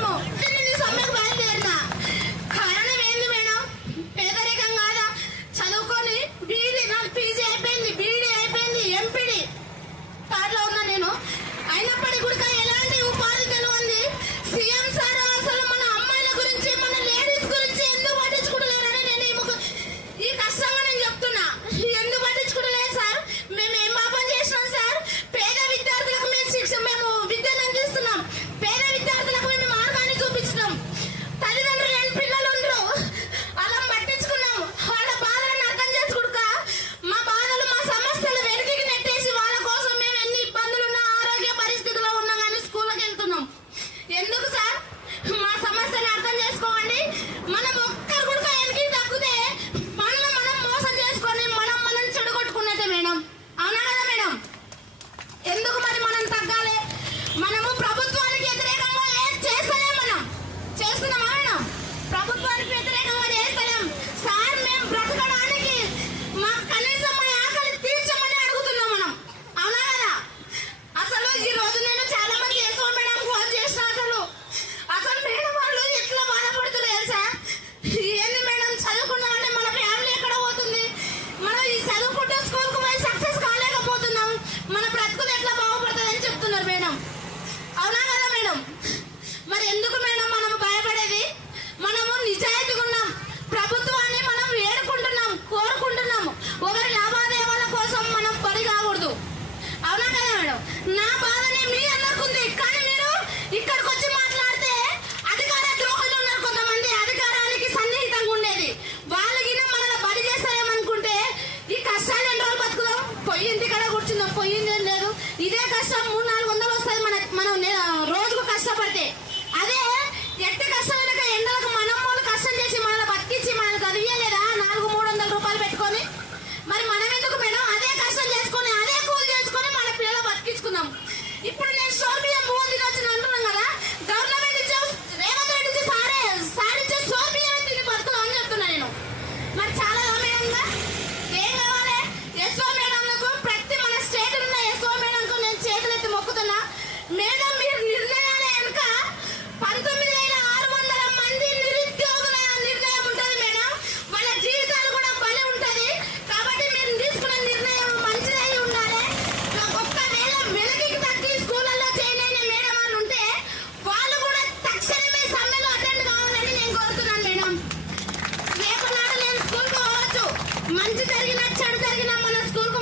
え ফুটে স্কুল కూర్చుందాం. పోయింది లేదు. ఇదే కష్టం. మూడు నాలుగు వందలు వస్తుంది మన మనం రోజుకు కష్టపడితే. అదే జరిగిన చెడు జరిగిన మన స్కూల్కు